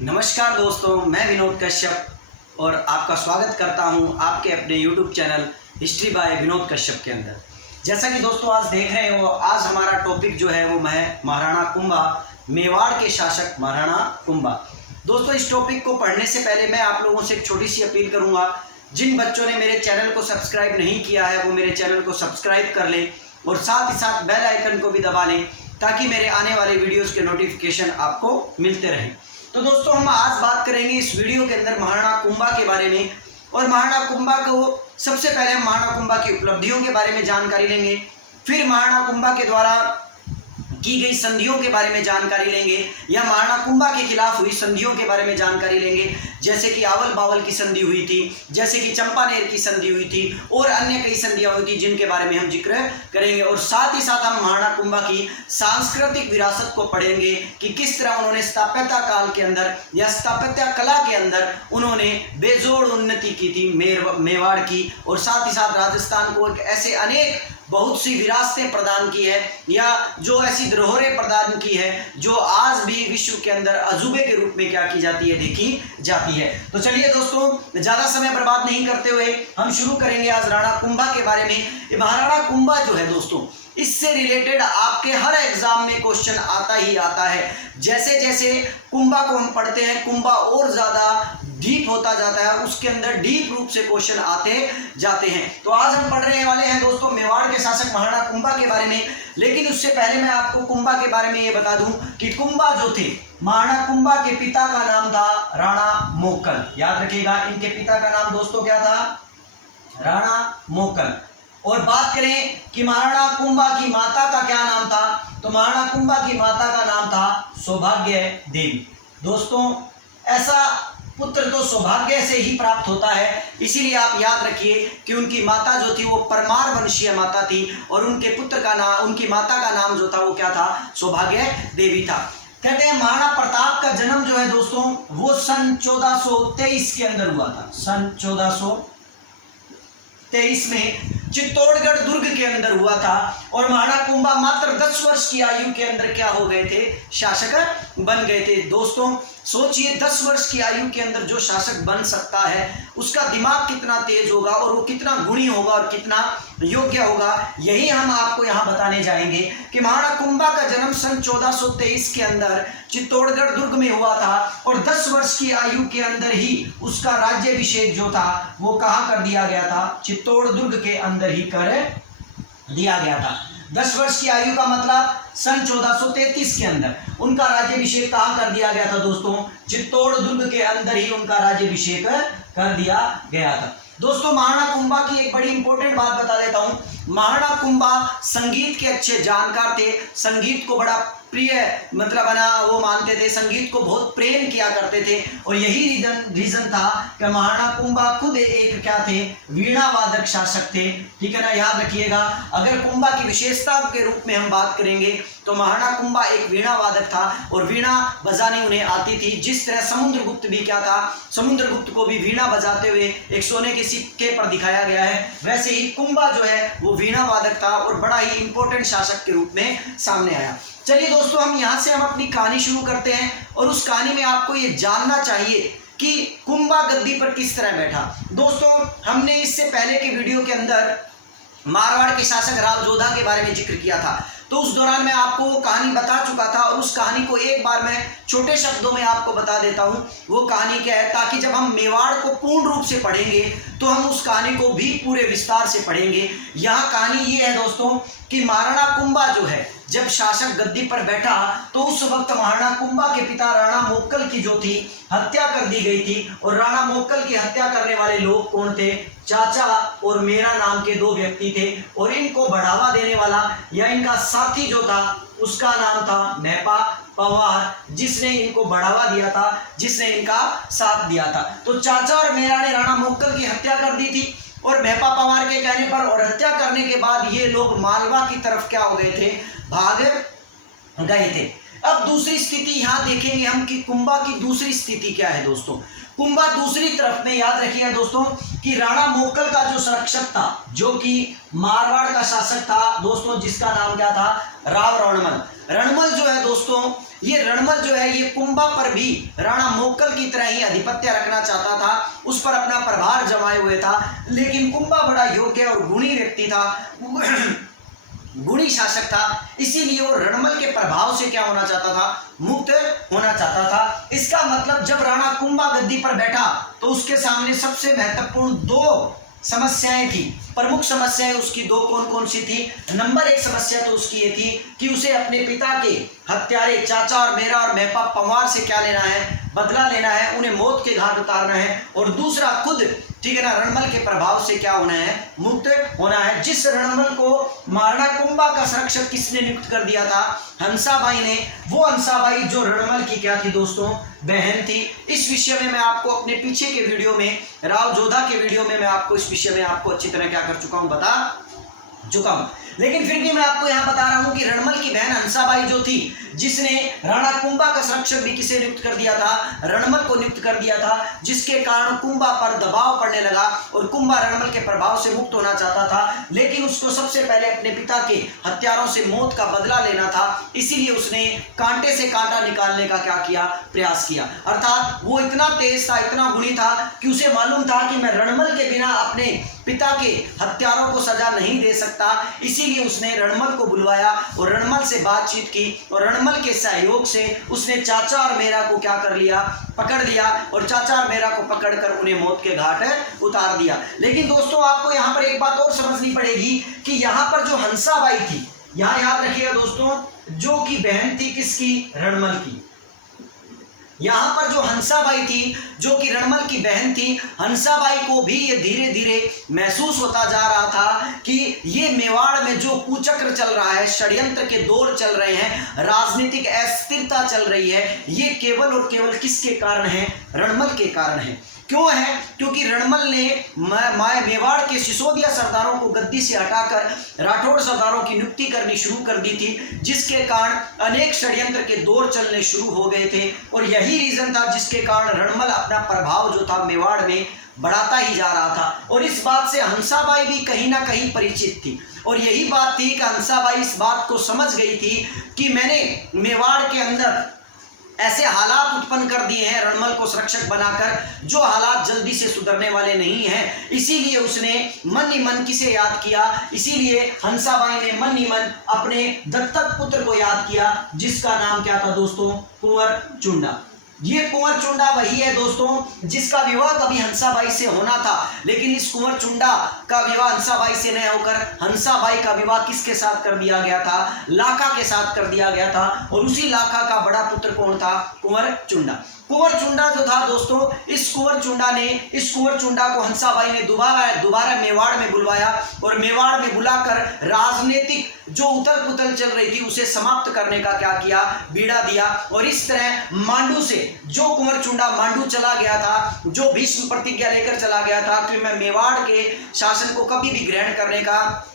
नमस्कार दोस्तों, मैं विनोद कश्यप और आपका स्वागत करता हूं आपके अपने YouTube channel history by Vinod Kashyap के अंदर। जैसा कि दोस्तों आज देख रहे हो, आज हमारा टॉपिक जो है वो महाराणा कुंभा, मेवाड़ के शासक महाराणा कुंभा। दोस्तों इस टॉपिक को पढ़ने से पहले मैं आप लोगों से एक छोटी सी अपील करूँगा। जिन बच्चों ने मेरे चैनल को सब्सक्राइब नहीं किया है वो मेरे चैनल को सब्सक्राइब कर लें और साथ ही साथ बेल आइकन को भी दबा लें ताकि मेरे आने वाले वीडियोज़ के नोटिफिकेशन आपको मिलते रहें। तो दोस्तों हम आज बात करेंगे इस वीडियो के अंदर महाराणा कुंभा के बारे में। और महाराणा कुंभा को सबसे पहले हम महाराणा कुंभा की उपलब्धियों के बारे में जानकारी लेंगे, फिर महाराणा कुंभा के द्वारा की गई संधियों के बारे में जानकारी लेंगे या महाराणा कुंभा के खिलाफ हुई संधियों के बारे में जानकारी लेंगे, जैसे कि आवल बावल की संधि हुई थी, जैसे कि चंपानेर की संधि हुई थी और अन्य कई संधियां हुई थी जिनके बारे में हम जिक्र करेंगे। और साथ ही साथ हम महाराणा कुंभा की सांस्कृतिक विरासत को पढ़ेंगे कि किस तरह उन्होंने स्थापत्य काल के अंदर या स्थापत्य कला के अंदर उन्होंने बेजोड़ उन्नति की थी मेवाड़ की, और साथ ही साथ राजस्थान को एक ऐसे अनेक बहुत सी विरासतें प्रदान की है या जो ऐसी धरोहरें प्रदान की है जो आज भी विश्व के अंदर अजूबे के रूप में क्या की जाती है, देखी जाती है। तो चलिए दोस्तों ज़्यादा समय बर्बाद नहीं करते हुए हम शुरू करेंगे आज राणा कुंभा के बारे में। ये महाराणा कुंभा जो है दोस्तों, इससे रिलेटेड आपके हर एग्जाम में क्वेश्चन आता ही आता है। जैसे जैसे कुंभा को हम पढ़ते हैं कुंभा और ज़्यादा डीप होता जाता है, उसके अंदर डीप रूप से क्वेश्चन आते जाते हैं। तो आज हम पढ़ने वाले हैं दोस्तों मेवाड़ के शासक महाराणा कुंभा के बारे में। लेकिन उससे पहले मैं आपको कुंभा के बारे में ये बता दूं कि कुंभा जो थे, महाराणा कुंभा के पिता का नाम था राणा मोक्कल। याद रखिएगा, इनके पिता का नाम दोस्तों क्या था? राणा मोक्कल। और बात करें कि महाराणा कुंभा की माता का क्या नाम था, तो महाराणा कुंभा की माता का नाम था सौभाग्य देवी। दोस्तों ऐसा पुत्र तो सौभाग्य से ही प्राप्त होता है, इसीलिए आप याद रखिए कि उनकी माता जो थी वो परमार वंशीय माता थी और उनके पुत्र का नाम, उनकी माता का नाम जो था वो क्या था? सौभाग्य देवी था। कहते हैं महाराणा प्रताप का जन्म जो है दोस्तों वो सन 1423 के अंदर हुआ था। सन 1423 में चित्तौड़गढ़ दुर्ग के अंदर हुआ था। और महाराणा कुंभा मात्र 10 वर्ष की आयु के अंदर क्या हो गए थे? शासक बन गए थे। दोस्तों सोचिए 10 वर्ष की आयु के अंदर जो शासक बन सकता है उसका दिमाग कितना तेज होगा और वो कितना गुणी होगा और कितना योग्य होगा। यही हम आपको यहाँ बताने जाएंगे कि महाराणा कुंभा का जन्म सन 1423 के अंदर चित्तौड़गढ़ दुर्ग में हुआ था और 10 वर्ष की आयु के अंदर ही उसका राज्याभिषेक जो था वो कहाँ कर दिया गया था? चित्तौड़ दुर्ग के अंदर ही कर दिया गया था। 10 वर्ष की आयु का मतलब सन 1433 के अंदर उनका राज्याभिषेक कहाँ कर दिया गया था दोस्तों? चित्तौड़ दुर्ग के अंदर ही उनका राज्याभिषेक कर दिया गया था। दोस्तों महाराणा कुंभा की एक बड़ी इंपॉर्टेंट बात बता देता हूँ। महाराणा कुंभा संगीत के अच्छे जानकार थे, संगीत को बड़ा प्रिय वो मानते थे, संगीत को बहुत प्रेम किया करते थे। और यही रीजन था कि महाराणा कुंभा खुद एक क्या थे? वीणा वादक शासक थे। ठीक है ना, याद रखिएगा। अगर कुंभा की विशेषता के रूप में हम बात करेंगे तो महाराणा कुंभा एक वीणा वादक था और वीणा बजानी उन्हें आती थी। जिस तरह समुद्रगुप्त भी क्या था? समुद्रगुप्त को भी वीणा बजाते हुए एक सोने के सिक्के पर दिखाया गया है, वैसे ही कुंभा जो है वो वीणा वादक था और बड़ा ही इंपॉर्टेंट शासक के रूप में सामने आया। चलिए दोस्तों हम यहाँ से हम अपनी कहानी शुरू करते हैं और उस कहानी में आपको ये जानना चाहिए कि कुंभा गद्दी पर किस तरह बैठा। दोस्तों हमने इससे पहले के वीडियो के अंदर मारवाड़ के शासक राव जोधा के बारे में जिक्र किया था, तो उस दौरान मैं आपको वो कहानी बता चुका था और उस कहानी को एक बार मैं छोटे शब्दों में आपको बता देता हूँ। वो कहानी क्या है, ताकि जब हम मेवाड़ को पूर्ण रूप से पढ़ेंगे तो हम उस कहानी को भी पूरे विस्तार से पढ़ेंगे। यहाँ कहानी ये है दोस्तों कि महाराणा कुंभा जो है जब शासक गद्दी पर बैठा तो उस वक्त महाराणा कुंभा के पिता राणा मोक्कल की जो थी हत्या कर दी गई थी। और राणा मोक्कल की हत्या करने वाले लोग कौन थे? चाचा और मेरा नाम के 2 व्यक्ति थे। और इनको बढ़ावा देने वाला या इनका साथी जो था उसका नाम था मेपा पवार, जिसने इनको बढ़ावा दिया था, जिसने इनका साथ दिया था। तो चाचा और मेरा ने राणा मोक्कल की हत्या कर दी थी और मेपा पवार के कहने पर और हत्या करने के बाद ये लोग मालवा की तरफ क्या हो गए थे? भाग गए थे। अब दूसरी स्थिति यहाँ देखेंगे हम कि कुंभा की दूसरी स्थिति क्या है दोस्तों। कुंभा दूसरी तरफ में याद रखिएगा दोस्तों कि राणा मोक्कल का जो संरक्षक था, जो कि मारवाड़ का शासक था दोस्तों, जिसका नाम क्या था? राव रणमल। रणमल जो है दोस्तों ये रणमल जो है ये कुंभा पर भी राणा मोक्कल की तरह ही आधिपत्य रखना चाहता था, उस पर अपना प्रभार जमाए हुए था। लेकिन कुंभा बड़ा योग्य और गुणी व्यक्ति था, गुणी शासक था, इसीलिए वो रणमल के प्रभाव से क्या होना चाहता था, मुक्त होना चाहता था। इसका मतलब जब राणा कुंभा गद्दी पर बैठा तो उसके सामने सबसे महत्वपूर्ण दो समस्याएं थी, प्रमुख समस्याएं उसकी दो कौन कौन सी थी। नंबर एक समस्या तो उसकी ये थी कि उसे अपने पिता के हत्यारे चाचा और मेरा और मेहपा पंवार से क्या लेना है, बदला लेना है, उन्हें मौत के घाट उतारना है। और दूसरा खुद, ठीक है ना, रणमल के प्रभाव से क्या होना है, मुक्त होना है। जिस रणमल को महाराणा कुंभा का संरक्षक किसने नियुक्त कर दिया था, हंसाबाई ने। वो हंसाबाई जो रणमल की क्या थी दोस्तों, बहन थी। इस विषय में मैं आपको अपने पीछे के वीडियो में, राव जोधा के वीडियो में मैं आपको इस विषय में आपको अच्छी तरह क्या कर चुका हूं, बता चुका हूं। लेकिन फिर भी मैं आपको यहां बता रहा हूं कि रणमल की बहन हंसाबाई जो थी, जिसने राणा कुंभा का संरक्षक भी किसे नियुक्त कर दिया था, रणमल को नियुक्त कर दिया था, जिसके कारण कुंभा पर दबाव पड़ने लगा और कुंभा रणमल के प्रभाव से मुक्त होना चाहता था। लेकिन उसको सबसे पहले अपने पिता के हत्यारों से मौत का बदला लेना था, इसीलिए उसने कांटे से कांटा निकालने का क्या किया, प्रयास किया। अर्थात वो इतना तेज था, इतना गुणी था कि उसे मालूम था कि मैं रणमल के बिना अपने पिता के हत्यारों को सजा नहीं दे सकता, इसीलिए उसने रणमल को बुलवाया और रणमल से बातचीत की और रणमल के सहयोग से उसने चाचा और मेरा को क्या कर लिया, पकड़ लिया और चाचा और मेरा को पकड़कर उन्हें मौत के घाट उतार दिया। लेकिन दोस्तों आपको यहाँ पर एक बात और समझनी पड़ेगी कि यहाँ पर जो हंसाबाई थी, यहाँ याद रखिएगा दोस्तों, जो कि बहन थी किसकी, रणमल की। यहां पर जो हंसाबाई थी, जो कि रणमल की बहन थी, हंसाबाई को भी ये धीरे धीरे महसूस होता जा रहा था कि ये मेवाड़ में जो कुचक्र चल रहा है, षड्यंत्र के दौर चल रहे हैं, राजनीतिक अस्थिरता चल रही है, ये केवल और केवल किसके कारण है, रणमल के कारण है। क्यों है, क्योंकि रणमल ने मेवाड़ के सिसोदिया सरदारों को गद्दी से हटाकर राठौड़ सरदारों की नियुक्ति करनी शुरू कर दी थी, जिसके कारण अनेक षड्यंत्र के दौर चलने शुरू हो गए थे। और यही रीजन था जिसके कारण रणमल अपना प्रभाव जो था मेवाड़ में बढ़ाता ही जा रहा था। और इस बात से हंसाबाई भी कहीं ना कहीं परिचित थी और यही बात थी कि हंसाबाई इस बात को समझ गई थी कि मैंने मेवाड़ के अंदर ऐसे हालात उत्पन्न कर दिए हैं रणमल को संरक्षक बनाकर, जो हालात जल्दी से सुधरने वाले नहीं हैं। इसीलिए उसने मन ही मन किसे याद किया, इसीलिए हंसाबाई ने मन ही मन अपने दत्तक पुत्र को याद किया, जिसका नाम क्या था दोस्तों, कुंवर चुंडा। ये कुंवर चुंडा वही है दोस्तों जिसका विवाह कभी हंसाबाई से होना था, लेकिन इस कुंवर चुंडा का विवाह हंसाबाई से न होकर हंसाबाई का विवाह किसके साथ कर दिया गया था, लाखा के साथ कर दिया गया था। और उसी लाखा का बड़ा पुत्र कौन था, कुंवर चुंडा। कुंवर चुंडा जो था दोस्तों, इस कुंवर चुंडा को हंसाबाई ने दोबारा मेवाड़ में बुलवाया और मेवाड़ में बुलाकर राजनीतिक जो उथल पुथल चल रही थी उसे समाप्त करने का क्या किया, बीड़ा दिया। और इस तरह मांडू से जो कुंवर चुंडा मांडू चला गया था, जो भीष्म प्रतिज्ञा लेकर चला गया था कि मैं मेवाड़ के शासन को कभी भी ग्रहण करने का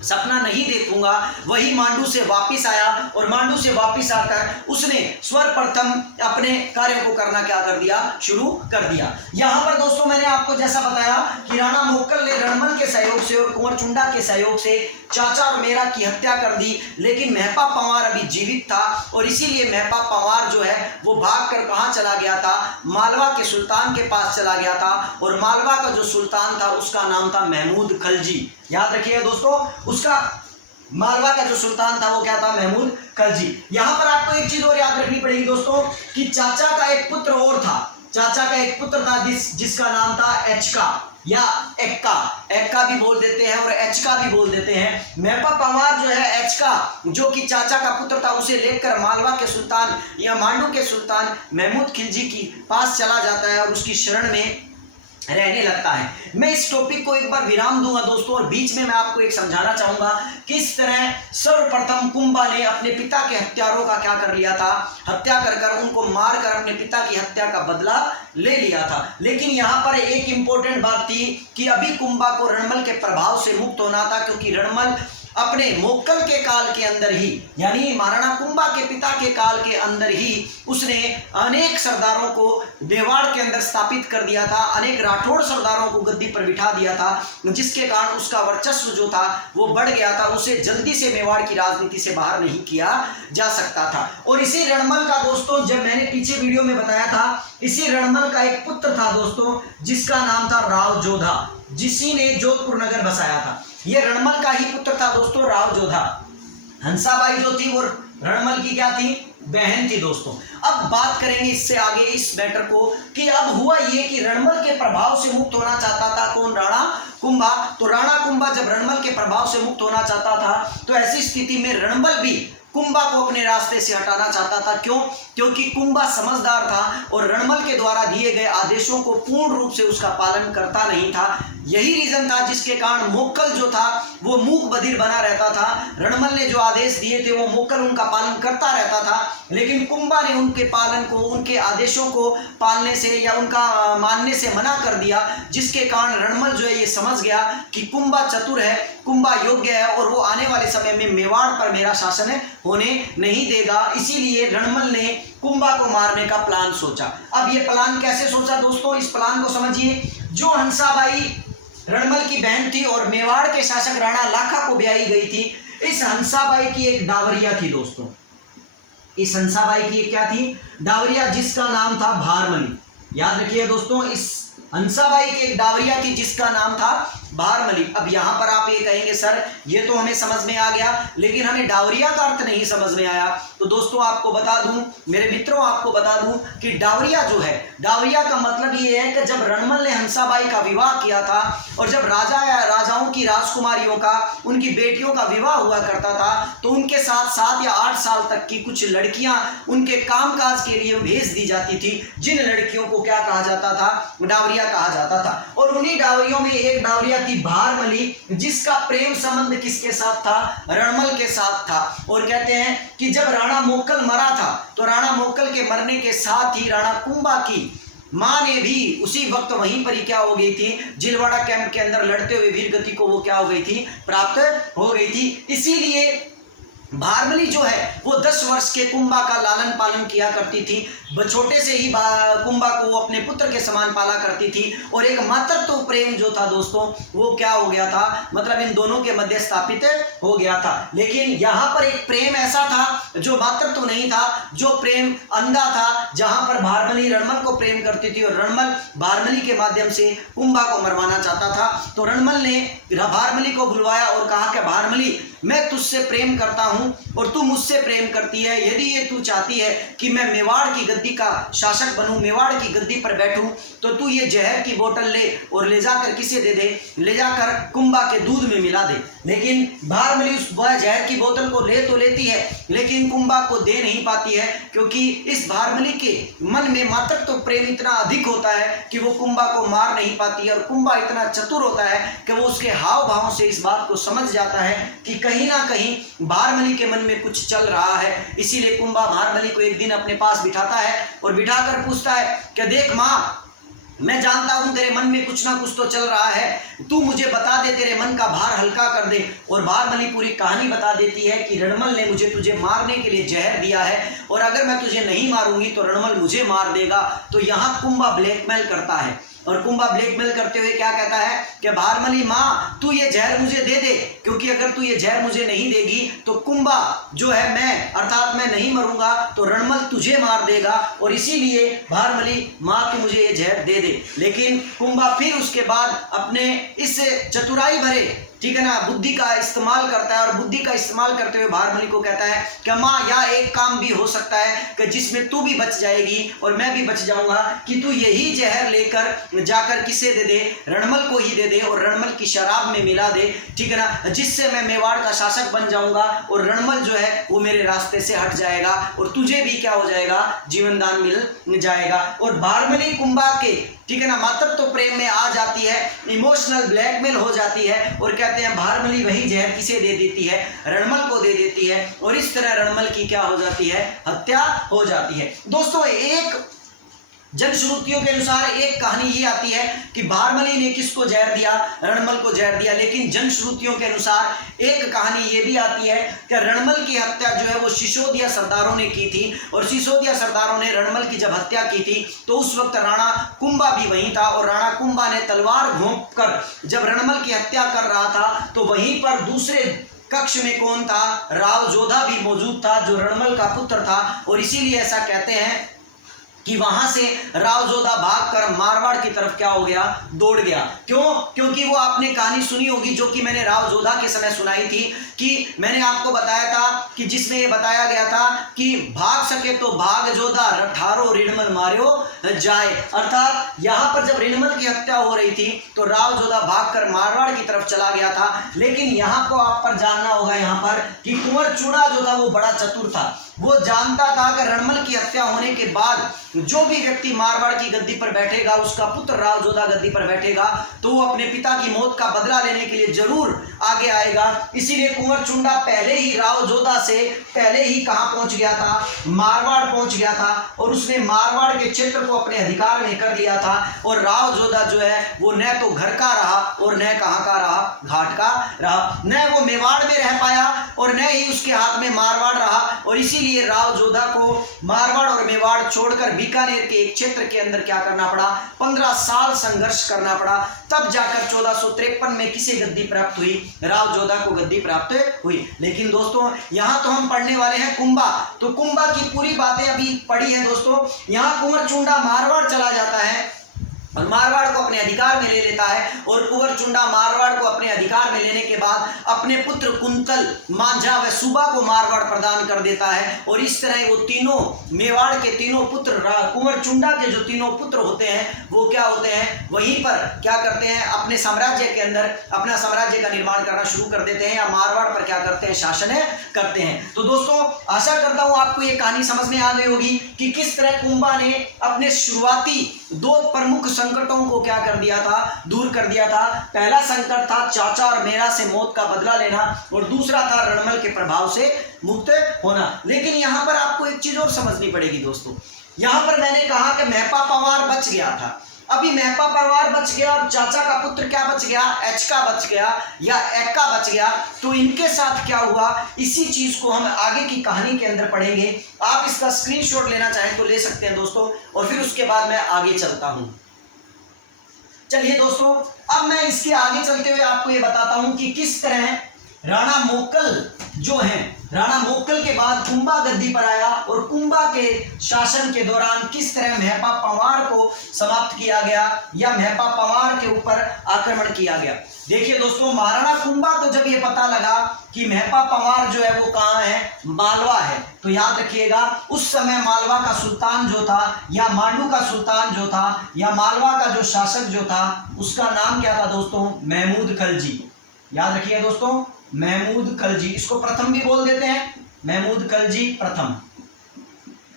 सपना नहीं देखूंगा, वही मांडू से वापिस आया और मांडू से वापिस आकर उसने सर्वप्रथम अपने कार्यों को करना क्या कर दिया, शुरू कर दिया। यहां पर दोस्तों मैंने आपको जैसा बताया कि राणा मोक्कल ने रणमल के सहयोग से और कुंवर चुंडा के सहयोग से चाचा और मेरा की हत्या कर दी, लेकिन मेहपा पंवार अभी जीवित था और इसीलिए मेहपा पंवार जो है वो भागकर कहां चला गया था, मालवा के सुल्तान के पास चला गया था। और मालवा का जो सुल्तान था उसका नाम था महमूद खलजी। याद रखिएगा दोस्तों, उसका मालवा का जो सुल्तान था वो क्या था, महमूद खलजी। यहां पर आपको एक चीज और याद रखनी पड़ेगी दोस्तों कि चाचा का एक पुत्र और था, चाचा का एक पुत्र था जिसका नाम था एचका या एक्का भी बोल देते हैं और एचका भी बोल देते हैं। मेहपा पंवार जो है एचका, जो कि चाचा का पुत्र था, उसे लेकर मालवा के सुल्तान या मांडू के सुल्तान महमूद खिलजी की पास चला जाता है और उसकी शरण में रहने लगता है। मैं इस टॉपिक को एक बार विराम दूंगा दोस्तों और बीच में मैं आपको एक समझाना चाहूंगा किस तरह सर्वप्रथम कुंभा ने अपने पिता के हत्यारों का क्या कर लिया था, हत्या कर उनको मारकर अपने पिता की हत्या का बदला ले लिया था। लेकिन यहाँ पर एक इंपॉर्टेंट बात थी कि अभी कुंभा को रणमल के प्रभाव से मुक्त होना था, क्योंकि रणमल अपने मोक्कल के काल के अंदर ही, यानी महाराणा कुंभा के पिता के काल के अंदर ही उसने अनेक सरदारों को मेवाड़ के अंदर स्थापित कर दिया था, अनेक राठौड़ सरदारों को गद्दी पर बिठा दिया था, जिसके कारण उसका वर्चस्व जो था वो बढ़ गया था। उसे जल्दी से मेवाड़ की राजनीति से बाहर नहीं किया जा सकता था। और इसी रणमल का दोस्तों, जब मैंने पीछे वीडियो में बताया था, इसी रणमल का एक पुत्र था दोस्तों, जिसका नाम था राव जोधा, जिसी ने जोधपुर नगर बसाया था। ये रणमल का ही पुत्र था दोस्तों, राव जोधा। हंसाबाई जो थी वो रणमल की क्या थी, बहन थी दोस्तों। अब बात करेंगे इससे आगे इस मैटर को कि अब हुआ ये कि रणमल के प्रभाव से मुक्त होना चाहता था कौन, राणा कुंभा। तो राणा कुंभा जब रणमल के प्रभाव से मुक्त होना चाहता था तो ऐसी स्थिति में रणमल भी कुंभा को अपने रास्ते से हटाना चाहता था। क्यों? क्योंकि कुंभा समझदार था और रणमल के द्वारा दिए गए आदेशों को पूर्ण रूप से उसका पालन करता नहीं था। यही रीजन था जिसके कारण मोक्कल जो था वो मूक बधिर बना रहता था। रणमल ने जो आदेश दिए थे वो मोक्कल उनका पालन करता रहता था, लेकिन कुंभा ने उनके पालन को, उनके आदेशों को पालने से या उनका मानने से मना कर दिया, जिसके कारण रणमल जो है ये समझ गया कि कुंभा चतुर है, कुंभा योग्य है और वो आने वाले समय में मेवाड़ पर मेरा शासन होने नहीं देगा। इसीलिए रणमल ने कुंभा को मारने का प्लान सोचा। अब ये प्लान कैसे सोचा दोस्तों, इस प्लान को समझिए। जो हंसाबाई रणमल की बहन थी और मेवाड़ के शासक राणा लाखा को ब्याही गई थी, इस हंसाबाई की एक डावरिया थी दोस्तों। इस हंसाबाई की क्या थी, डावरिया, जिसका नाम था भारमली। याद रखिए दोस्तों, इस हंसाबाई की एक डावरिया थी जिसका नाम था भारमली। अब यहां पर आप ये कहेंगे सर ये तो हमें समझ में आ गया, लेकिन हमें डावरिया का अर्थ नहीं समझ में आया। तो दोस्तों आपको बता दूं, मेरे मित्रों आपको बता दूं कि डावरिया जो है, डावरिया का मतलब ये है कि जब रणमल ने हंसाबाई का विवाह किया था और जब राजा या राजाओं की राजकुमारियों का, उनकी बेटियों का विवाह हुआ करता था, तो उनके साथ 7 या 8 साल तक की कुछ लड़कियां उनके कामकाज के लिए भेज दी जाती थी, जिन लड़कियों को क्या कहा जाता था, डावरिया कहा जाता था। और उन्हीं डावरियों में एक डावरिया थी भारमली, जिसका प्रेम संबंध किसके साथ था, रणमल के साथ था। और कहते हैं कि जब राणा मोक्कल मरा था तो राणा मोक्कल के मरने के साथ ही राणा कुंभा की मां ने भी उसी वक्त वहीं पर ही क्या हो गई थी, जिलवाड़ा कैंप के अंदर लड़ते हुए वीर गति को वो क्या हो गई थी, प्राप्त हो गई थी। इसीलिए भारमली जो है वो 10 वर्ष के कुंभा का लालन पालन किया करती थी। छोटे से ही कुंभा को वो अपने पुत्र के समान पाला करती थी और एक मातृत्व प्रेम जो था दोस्तों वो क्या हो गया था, मतलब इन दोनों के मध्य स्थापित हो गया था। लेकिन यहाँ पर एक प्रेम ऐसा था जो मातृत्व नहीं था, जो प्रेम अंधा था, जहां पर भारमली रणमल को प्रेम करती थी और रणमल भारमली के माध्यम से कुंभा को मरवाना चाहता था। तो रणमल ने भारमली को बुलवाया और कहा कि भारमली मैं तुझसे प्रेम करता हूं और तू मुझसे प्रेम करती है। यदि ये तू चाहती है कि मैं मेवाड़ की गद्दी का शासक बनूं, मेवाड़ की गद्दी पर बैठूं, तो तू ये जहर की बोतल ले और ले जाकर किसे दे दे, ले जाकर कुंभा के दूध में मिला दे। लेकिन भारमली उस जहर की बोतल को ले तो लेती है, लेकिन कुंभा को दे नहीं पाती है, क्योंकि इस भारमली के मन में मातृत्व प्रेम इतना अधिक होता है कि वो कुंभा को मार नहीं पाती है। और कुंभा इतना चतुर होता है कि वो उसके हाव भाव से इस बात को समझ जाता है कि कहीं ना कहीं भारमली के मन में कुछ चल रहा है। इसीलिए कुंभा भारमली को एक दिन अपने पास बिठाता है और बिठाकर पूछता है कि देख माँ, मैं जानता हूं तेरे मन में कुछ ना कुछ तो चल रहा है, तू मुझे बता दे, तेरे मन का भार हल्का कर दे। और भारमली पूरी कहानी बता देती है कि रणमल ने मुझे तुझे मारने के लिए जहर दिया है और अगर मैं तुझे नहीं मारूंगी तो रणमल मुझे मार देगा। तो यहाँ कुंभा ब्लैकमेल करता है और कुंभा ब्लैकमेल करते हुए क्या कहता है कि भारमली माँ तू ये जहर मुझे दे दे, क्योंकि अगर तू ये जहर मुझे नहीं देगी तो कुंभा जो है मैं अर्थात मैं नहीं मरूंगा तो रणमल तुझे मार देगा। और इसीलिए भारमली माँ तू मुझे ये जहर दे दे। लेकिन कुंभा फिर उसके बाद अपने इस चतुराई भरे, ठीक है ना, बुद्धि का इस्तेमाल करता है और बुद्धि का इस्तेमाल करते हुए भारमली को कहता है कि माँ यहाँ एक काम भी हो सकता है कि जिसमें तू भी बच जाएगी और मैं भी बच जाऊंगा, कि तू यही जहर लेकर जाकर किसे दे दे, रणमल को ही दे दे और रणमल की शराब में मिला दे, ठीक है ना, जिससे मैं मेवाड़ का शासक बन जाऊंगा और रणमल जो है वो मेरे रास्ते से हट जाएगा और तुझे भी क्या हो जाएगा, जीवन दान मिल जाएगा। और भारमली कुंभा के, ठीक है ना, मातृत्व प्रेम में आ जाती है, इमोशनल ब्लैकमेल हो जाती है और कहते हैं भारमली वही जहर किसे दे देती है, रणमल को दे देती है और इस तरह रणमल की क्या हो जाती है, हत्या हो जाती है। दोस्तों एक जनश्रुतियों के अनुसार एक कहानी ये आती है कि बारमली ने किसको जहर दिया, रणमल को जहर दिया। लेकिन जनश्रुतियों के अनुसार एक कहानी ये भी आती है कि रणमल की हत्या जो है वो सिसोदिया सरदारों ने की थी, और सिसोदिया सरदारों ने रणमल की जब हत्या की थी तो उस वक्त राणा कुंभा भी वहीं था, और राणा कुंभा ने तलवार घोंप कर जब रणमल की हत्या कर रहा था तो वहीं पर दूसरे कक्ष में कौन था, राव जोधा भी मौजूद था जो रणमल का पुत्र था। और इसीलिए ऐसा कहते हैं कि वहां से राव जोधा भागकर मारवाड़ की तरफ क्या हो गया, दौड़ गया। क्यों? क्योंकि वो आपने कहानी सुनी होगी जो कि मैंने राव जोधा के समय सुनाई थी, कि मैंने आपको बताया था कि जिसमें ये बताया गया था कि भाग सके तो भाग जोधा ठारो ऋणमल मार्यो जाए। अर्थात यहां पर जब ऋणमल की हत्या हो रही थी तो राव जोधा भागकर मारवाड़ की तरफ चला गया था। लेकिन यहां को आप पर जानना होगा यहाँ पर कि कुंवर चूड़ा जो था वो बड़ा चतुर था। वो जानता था कि रणमल की हत्या होने के बाद जो भी व्यक्ति मारवाड़ की गद्दी पर बैठेगा, उसका पुत्र राव जोधा गद्दी पर बैठेगा, तो वो अपने पिता की मौत का बदला लेने के लिए जरूर आगे आएगा। इसीलिए कुंवर चुंडा पहले ही राव जोधा से पहले ही कहां पहुंच गया था, मारवाड़ पहुंच गया था, और उसने मारवाड़ के क्षेत्र को अपने अधिकार में कर लिया था। और राव जोधा जो है वो न तो घर का रहा और न कहां का रहा, घाट का रहा। न वो मेवाड़ में रह पाया और न ही उसके हाथ में मारवाड़ रहा। और इसीलिए राव जोधा को मारवाड़ और मेवाड़ छोड़कर बीकानेर के एक क्षेत्र के अंदर क्या करना पड़ा, 15 साल संघर्ष करना पड़ा। तब जाकर 1453 में किसे गद्दी प्राप्त हुई, राव जोधा को गद्दी प्राप्त हुई। लेकिन दोस्तों यहां तो हम पढ़ने वाले हैं कुंभा, तो कुंभा की पूरी बातें अभी पढ़ी हैं दोस्तों। यहां कुंवर चुंडा मारवाड़ चला जाता है और मारवाड़ को अपने अधिकार में ले लेता है, और कुंवर चुंडा मारवाड़ को अपने अधिकार में लेने के बाद अपने पुत्र कुंतल, मांझा व सूबा को मारवाड़ प्रदान कर देता है। और इस तरह वो तीनों मेवाड़ के तीनों पुत्र, कुंवर चुंडा के जो तीनों पुत्र होते हैं वो क्या होते हैं, वहीं पर क्या करते हैं, अपने साम्राज्य के अंदर अपना साम्राज्य का निर्माण करना शुरू कर देते हैं, या मारवाड़ पर क्या करते हैं, शासन करते हैं। तो दोस्तों आशा करता हूं आपको ये कहानी समझ में आ गई होगी कि किस तरह कुंभा ने अपने शुरुआती 2 प्रमुख संकटों को क्या कर दिया था, दूर कर दिया था। पहला संकट था चाचा और मेरा से मौत का बदला लेना, और दूसरा था रणमल के प्रभाव से मुक्त होना। लेकिन यहां पर आपको एक चीज और समझनी पड़ेगी दोस्तों। यहां पर मैंने कहा कि मेहपा पवार बच गया था। अभी मेहपा पवार बच गया और चाचा का पुत्र क्या बच गया, एचका बच गया या एक्का बच गया। तो इनके साथ क्या हुआ, इसी चीज को हम आगे की कहानी के अंदर पढ़ेंगे। आप इसका स्क्रीनशॉट लेना चाहें तो ले सकते हैं दोस्तों, और फिर उसके बाद मैं आगे चलता हूं। चलिए दोस्तों, अब मैं इसके आगे चलते हुए आपको ये बताता हूं कि किस तरह राणा मोक्कल जो है, राणा मोक्कल के बाद कुंभा गद्दी पर आया, और कुंभा के शासन के दौरान किस तरह मेहपा पवार को समाप्त किया गया या मेहपा पवार के ऊपर आक्रमण किया गया। देखिए दोस्तों, महाराणा कुंभा को जब ये पता लगा कि मेहपा पवार जो है वो कहाँ है, मालवा है, तो याद रखिएगा उस समय मालवा का सुल्तान जो था, या मांडू का सुल्तान जो था, या मालवा का जो शासक जो था, उसका नाम क्या था दोस्तों, महमूद खलजी। याद रखिए दोस्तों, महमूद खलजी, इसको प्रथम भी बोल देते हैं, महमूद खलजी प्रथम।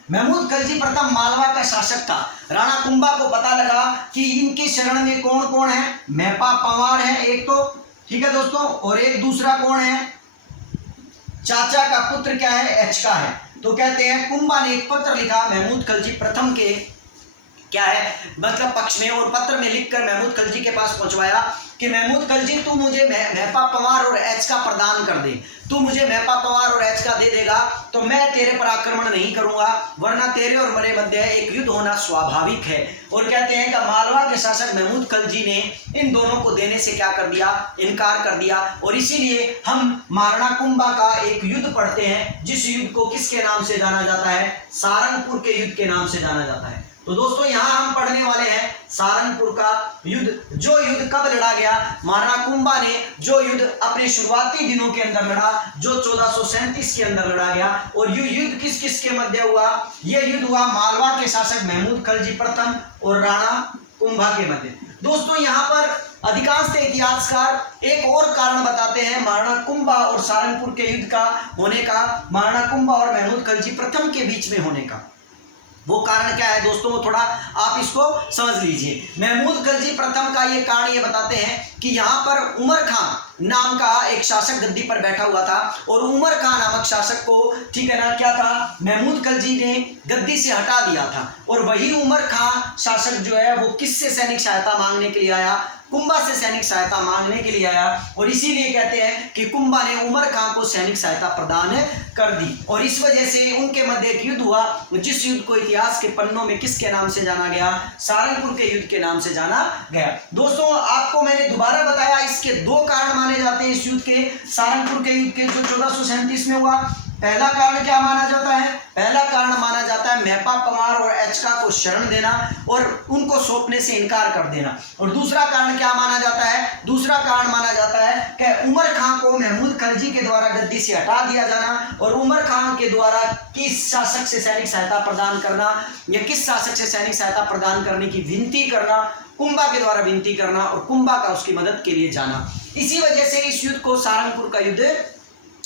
महमूद खलजी प्रथम मालवा का शासक था। राणा कुंभा को पता लगा कि इनके शरण में कौन कौन है, मेहपा पवार है एक तो, ठीक है दोस्तों, और एक दूसरा कौन है, चाचा का पुत्र क्या है, एचका है। तो कहते हैं कुंभा ने एक पत्र लिखा महमूद खलजी प्रथम के क्या है मतलब पक्ष में, और पत्र में लिखकर महमूद खलजी के पास पहुंचवाया कि महमूद खलजी तू मुझे मेहपा पवार और एचका प्रदान कर दे, तू मुझे मेहपा पवार और एचका दे देगा तो मैं तेरे पर आक्रमण नहीं करूंगा, वरना तेरे और मेरे मध्य एक युद्ध होना स्वाभाविक है। और कहते हैं कि मालवा के शासक महमूद खलजी ने इन दोनों को देने से क्या कर दिया, इनकार कर दिया। और इसीलिए हम महाराणा कुंभा का एक युद्ध पढ़ते हैं, जिस युद्ध को किसके नाम से जाना जाता है, सारंगपुर के युद्ध के नाम से जाना जाता है। तो दोस्तों यहाँ हम पढ़ने वाले हैं सारंगपुर का युद्ध। जो युद्ध कब लड़ा गया, महाराणा कुंभा ने जो युद्ध अपने शुरुआती दिनों के अंदर लड़ा, जो 1437 के अंदर लड़ा गया। और ये युद्ध किस किस के मध्य हुआ, यह युद्ध हुआ मालवा के शासक महमूद खलजी प्रथम और राणा कुंभा के मध्य। दोस्तों यहाँ पर अधिकांश इतिहासकार एक और कारण बताते हैं महाराणा कुंभा और सारंगपुर के युद्ध का होने का, महाराणा कुंभा और महमूद खलजी प्रथम के बीच में होने का। वो कारण क्या है दोस्तों, वो थोड़ा आप इसको समझ लीजिए। महमूद खलजी प्रथम का ये कारण ये बताते हैं कि यहाँ पर नाम का एक शासक गद्दी पर बैठा हुआ था और उमर खां नामक शासक को, ठीक है ना, क्या था, महमूद खलजी ने गद्दी से हटा दिया था। और वही उमर खां शासक जो है वो किससे सैनिक सहायता मांगने के लिए आया, कुंभा से सैनिक सहायता मांगने के लिए आया। और इसीलिए कहते हैं कि कुंभा ने उमर खां को सैनिक सहायता प्रदान कर दी और इस वजह से उनके मध्य एक युद्ध हुआ, जिस युद्ध को इतिहास के पन्नों में किसके नाम से जाना गया, सारंगपुर के युद्ध के नाम से जाना गया। दोस्तों आपको मैंने दोबारा बताया, इसके दो कारण माने जाते हैं इस युद्ध के, सारंगपुर के युद्ध के जो 1437 में हुआ। पहला कारण क्या माना जाता है, पहला कारण माना जाता है मेहपा पंवार और एचका को शरण देना और उनको सौंपने से इनकार कर देना। और दूसरा कारण क्या माना जाता है, दूसरा कारण माना जाता है कि उमर खां को महमूद खलजी के द्वारा गद्दी से हटा दिया जाना और उमर खां के द्वारा किस शासक से सैनिक सहायता प्रदान करना या किस शासक से सैनिक सहायता प्रदान करने की विनती करना, कुंभा के द्वारा विनती करना और कुंभा का उसकी मदद के लिए जाना। इसी वजह से इस युद्ध को सारंगपुर का युद्ध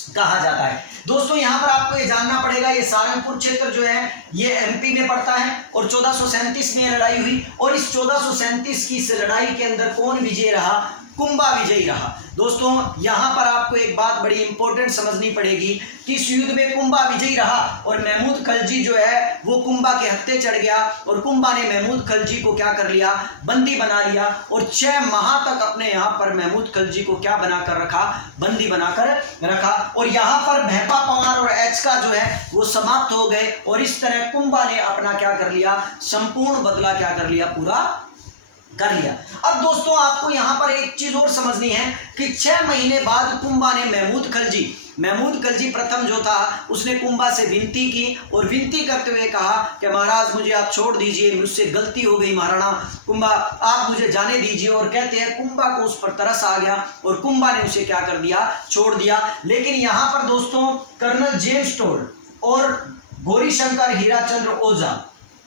कहा जाता है। दोस्तों यहाँ पर आपको ये जानना पड़ेगा, ये सारंगपुर क्षेत्र जो है ये एमपी में पड़ता है और 1437 में लड़ाई हुई और इस 1437 की इस लड़ाई के अंदर कौन विजयी रहा, कुंभा विजयी रहा। दोस्तों यहाँ पर आपको एक बात बड़ी इंपॉर्टेंट समझनी पड़ेगी कि इस युद्ध में कुंभा विजयी रहा और महमूद खलजी जो है वो कुंभा के हत्थे चढ़ गया और कुंभा ने महमूद खलजी को क्या कर लिया, बंदी बना लिया और 6 माह तक अपने यहाँ पर महमूद खलजी को क्या बनाकर रखा, बंदी बनाकर रखा। और यहाँ पर मेहपा पंवार और एचका जो है वो समाप्त हो गए और इस तरह कुंभा ने अपना क्या कर लिया, संपूर्ण बदला क्या कर लिया, पूरा कर लिया। अब दोस्तों आपको यहां पर एक चीज और समझनी है कि 6 महीने बाद कुंभा ने महमूद खलजी प्रथम जो था उसने कुंभा से विनती की और विनती करते हुए कहा कि महाराज मुझे आप छोड़ दीजिए, मुझसे गलती हो गई महाराणा कुंभा, आप मुझे जाने दीजिए। और कहते हैं कुंभा को उस पर तरस आ गया और कुंभा ने उसे क्या कर दिया, छोड़ दिया। लेकिन यहां पर दोस्तों कर्नल जेम्स टोड और गौरीशंकर हीराचंद्र ओझा,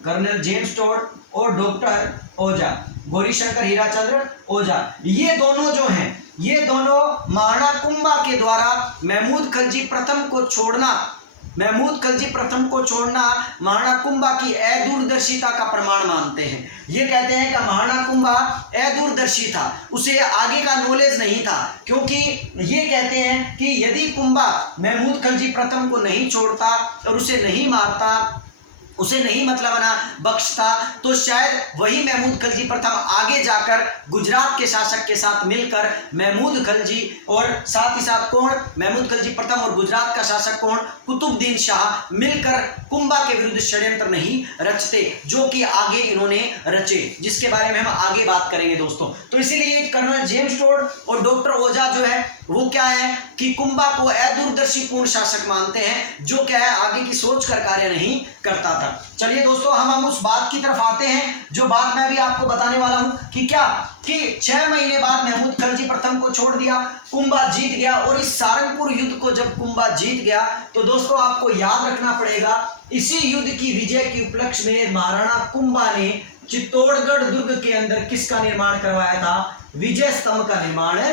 कर्नल जेम्स टोड और डॉक्टर ओझा, गौरीशंकर हीराचंद्र ओझा, ये दोनों जो हैं, ये दोनों महाराणा कुंभा के द्वारा महमूद खलजी प्रथम को छोड़ना महाराणा कुंभा की अदूरदर्शिता का प्रमाण मानते हैं। ये कहते हैं कि महाराणा कुंभा अदूरदर्शी था, उसे आगे का नॉलेज नहीं था, क्योंकि ये कहते हैं कि यदि कुंभा महमूद खलजी प्रथम को नहीं छोड़ता और उसे नहीं मारता, उसे नहीं मतलब ना बख्शता, तो शायद वही महमूद खलजी प्रथम आगे जाकर गुजरात के शासक के साथ मिलकर महमूद खलजी और साथ ही साथ कौन, महमूद खलजी प्रथम और गुजरात का शासक कौन, कुतुबुद्दीन शाह मिलकर कुंभा के विरुद्ध षड्यंत्र नहीं रचते, जो कि आगे इन्होंने रचे, जिसके बारे में हम आगे बात करेंगे दोस्तों। तो इसीलिए कर्नल जेम्स टोड और डॉक्टर ओझा जो है वो क्या है कि कुंभा को अदूरदर्शी पूर्ण शासक मानते हैं, जो क्या है आगे की सोच कर कार्य नहीं करता था। चलिए दोस्तों हम उस बात की तरफ आते हैं जो बात मैं भी आपको बताने वाला हूं कि क्या कि 6 महीने बाद महमूद खलजी प्रथम को छोड़ दिया, कुंभा जीत गया। और इस सारंगपुर युद्ध को जब कुंभा जीत गया तो दोस्तों आपको याद रखना पड़ेगा, इसी युद्ध की विजय के उपलक्ष्य में महाराणा कुंभा ने चित्तौड़गढ़ दुर्ग के अंदर किसका निर्माण करवाया था, विजय स्तंभ का निर्माण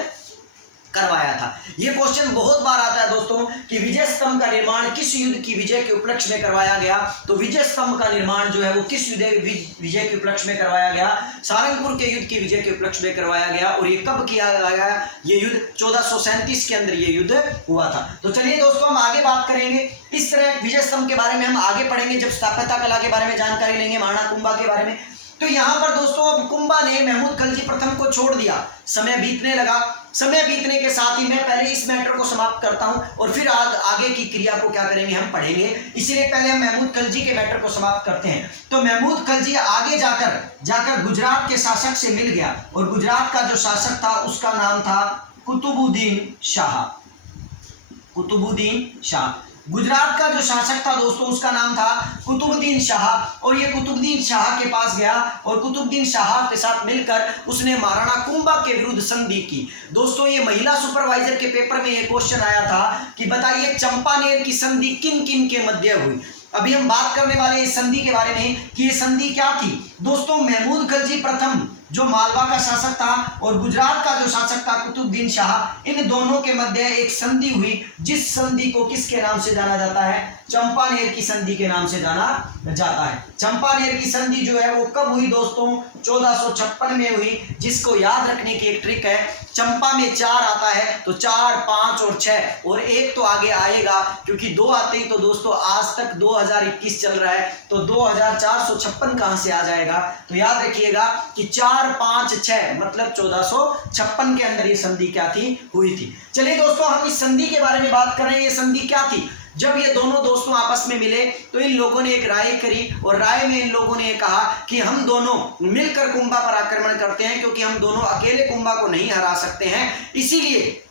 करवाया था। यह क्वेश्चन बहुत बार आता है दोस्तों कि विजय स्तंभ का निर्माण किस युद्ध की विजय के उपलक्ष्य में करवाया गया। तो विजय स्तंभ का निर्माण जो है वो किस विजय के उपलक्ष्य में करवाया गया, सारंगपुर के युद्ध की विजय के उपलक्ष्य में करवाया गया। और ये कब किया गया, ये युद्ध 1437 के अंदर ये युद्ध हुआ था। तो चलिए दोस्तों हम आगे बात करेंगे इस तरह विजय स्तंभ के बारे में, हम आगे पढ़ेंगे जब स्थापत्य कला के बारे में जानकारी लेंगे, महाराणा कुंभा के बारे में। तो यहाँ पर दोस्तों अब कुंभा ने महमूद खलजी प्रथम को छोड़ दिया, समय बीतने लगा। समय बीतने के साथ ही मैं पहले इस मैटर को समाप्त करता हूं और फिर आगे की क्रिया को क्या करेंगे, हम पढ़ेंगे। इसीलिए पहले हम महमूद खलजी के मैटर को समाप्त करते हैं। तो महमूद खलजी आगे जाकर गुजरात के शासक से मिल गया और गुजरात का जो शासक था उसका नाम था कुतुबुद्दीन शाह। कुतुबुद्दीन शाह गुजरात का जो शासक था दोस्तों उसका नाम था कुतुबुद्दीन शाह। और ये कुतुबुद्दीन शाह के पास गया और कुतुबुद्दीन शाह के साथ मिलकर उसने महाराणा कुंभा के विरुद्ध संधि की। दोस्तों ये महिला सुपरवाइजर के पेपर में ये क्वेश्चन आया था कि बताइए चंपानेर की संधि किन किन के मध्य हुई। अभी हम बात करने वाले इस संधि के बारे में कि ये संधि क्या थी। दोस्तों महमूद खलजी प्रथम जो मालवा का शासक था और गुजरात का जो शासक था कुतुबुद्दीन शाह, इन दोनों के मध्य एक संधि हुई, जिस संधि को किसके नाम से जाना जाता है, चंपानेर की संधि के नाम से जाना जाता है। चंपानेर की संधि जो है वो कब हुई दोस्तों? 1456 में हुई, जिसको याद रखने की एक ट्रिक है, चंपा में 4 आता है तो 4, 5 और 6 और 1 तो आगे आएगा, क्योंकि 2 आते ही तो दोस्तों आज तक 2021 चल रहा है तो 2456 कहां से आ जाएगा? तो याद रखिएगा कि 4, 5, 6 मतलब 1456 के अंदर ये संधि क्या थी? हुई थी। चलिए दोस्तों, हम इस संधि के बारे में बात कर रहे हैं। ये संधि क्या थी? जब ये दोनों दोस्तों आपस में मिले तो इन लोगों ने एक राय करी और राय में इन लोगों ने कहा कि हम दोनों मिलकर कुंभा पर आक्रमण करते हैं, क्योंकि हम दोनों अकेले कुंभा को नहीं हरा सकते हैं, इसीलिए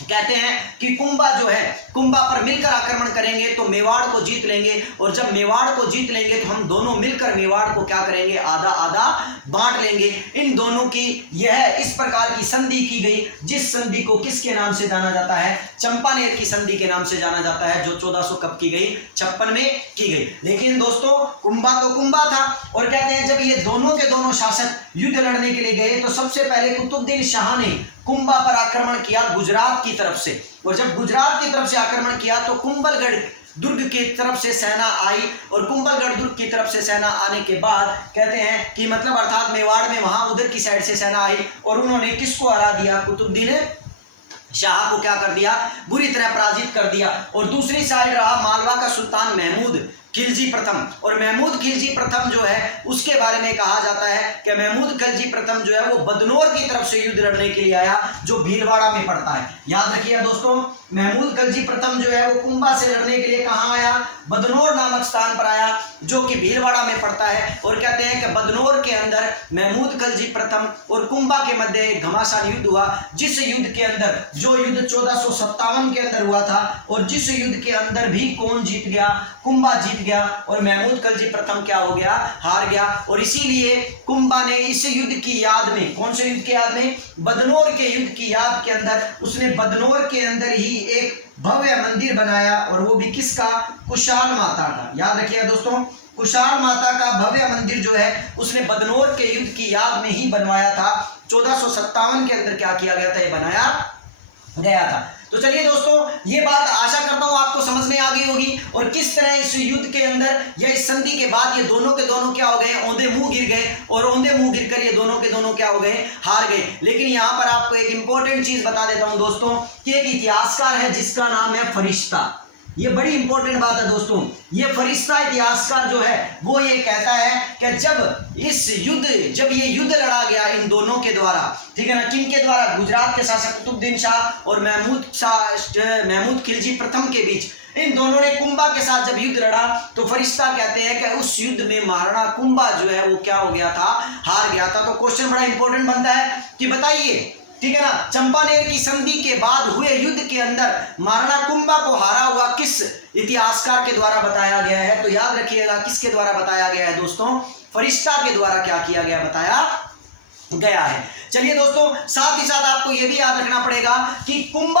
कहते हैं कि कुंभा जो है, कुंभा पर मिलकर आक्रमण करेंगे तो मेवाड़ को जीत लेंगे, और जब मेवाड़ को जीत लेंगे तो हम दोनों मिलकर मेवाड़ को क्या करेंगे? आधा आधा बांट लेंगे। इन दोनों की यह इस प्रकार की संधि की गई, जिस संधि को किसके नाम से जाना जाता है? चंपानेर की संधि के नाम से जाना जाता है, जो 1400 कब की गई? 56 में की गई। लेकिन दोस्तों कुंभा तो कुंभा था, और कहते हैं जब ये दोनों के दोनों शासक युद्ध लड़ने के लिए गए तो सबसे पहले कुतुबुद्दीन शाह ने कुंभा पर आक्रमण किया गुजरात की तरफ से, और जब गुजरात की तरफ से आक्रमण किया तो कुंभलगढ़ दुर्ग की तरफ से सेना आई, और कुंभलगढ़ दुर्ग की तरफ से सेना आने के बाद कहते हैं कि मतलब अर्थात मेवाड़ में वहां उधर की साइड से सेना आई और उन्होंने किसको हरा दिया? कुतुबुद्दीन शाह को क्या कर दिया? बुरी तरह पराजित कर दिया। और दूसरी साइड रहा मालवा का सुल्तान महमूद खिलजी प्रथम, और महमूद खिलजी प्रथम जो है उसके बारे में कहा जाता है कि महमूद खिलजी प्रथम जो है वो बदनौर की तरफ से युद्ध लड़ने के लिए आया, जो भीलवाड़ा में पड़ता है। याद रखिए दोस्तों, महमूद खिलजी प्रथम जो है वो कुंभा से लड़ने के लिए कहां आया? बदनौर नामक स्थान पर आया, जो कि भीलवाड़ा में पड़ता है। और कहते हैं कि बदनौर के अंदर महमूद खिलजी प्रथम और कुंभा के मध्य एक घमासान युद्ध हुआ, जिस युद्ध के अंदर, जो युद्ध 1457 के अंदर हुआ था, और जिस युद्ध के अंदर भी कौन जीत गया? कुंभा जीत गया, और महमूद खिलजी प्रथम क्या हो गया? हार गया। और इसीलिए कुंभा ने इस युद्ध की याद में, कौन से युद्ध की याद में? बदनौर के युद्ध की याद के अंदर उसने बदनौर के अंदर ही एक भव्य मंदिर बनाया, और वो भी किसका? कुशाल माता का। याद रखिएगा दोस्तों, कुशाल माता का भव्य मंदिर जो है उसने बदनौर के युद्ध की याद में ही बनवाया था। 1457 के अंदर क्या किया गया था? ये बनाया गया था। तो चलिए दोस्तों, ये बात आशा करता हूं आपको समझ में आ गई होगी, और किस तरह इस युद्ध के अंदर या इस संधि के बाद ये दोनों के दोनों क्या हो गए? औंधे मुंह गिर गए, और औंधे मुंह गिरकर ये दोनों के दोनों क्या हो गए? हार गए। लेकिन यहां पर आपको एक इंपॉर्टेंट चीज बता देता हूं दोस्तों, कि एक इतिहासकार है जिसका नाम है फरिश्ता। ये बड़ी इंपॉर्टेंट बात है दोस्तों। ये फरिश्ता इतिहासकार जो है वो ये कहता है कि जब ये युद्ध लड़ा गया इन दोनों के द्वारा, ठीक है ना, किनके द्वारा? गुजरात के शासक कुतुबुद्दीन शाह और महमूद खिलजी प्रथम के बीच, इन दोनों ने कुंभा के साथ जब युद्ध लड़ा तो फरिश्ता कहते हैं कि उस युद्ध में महाराणा कुंभा जो है वो क्या हो गया था? हार गया था। तो क्वेश्चन बड़ा इंपॉर्टेंट बनता है कि बताइए, ठीक है ना, चंपानेर की संधि के बाद हुए युद्ध के अंदर महाराणा कुंभा को हारा हुआ किस इतिहासकार के द्वारा बताया गया है? तो याद रखिएगा, किसके द्वारा बताया गया है दोस्तों? फरिश्ता के द्वारा क्या किया गया? बताया गया है। चलिए दोस्तों, साथ ही साथ आपको यह भी याद रखना पड़ेगा कि कुंभा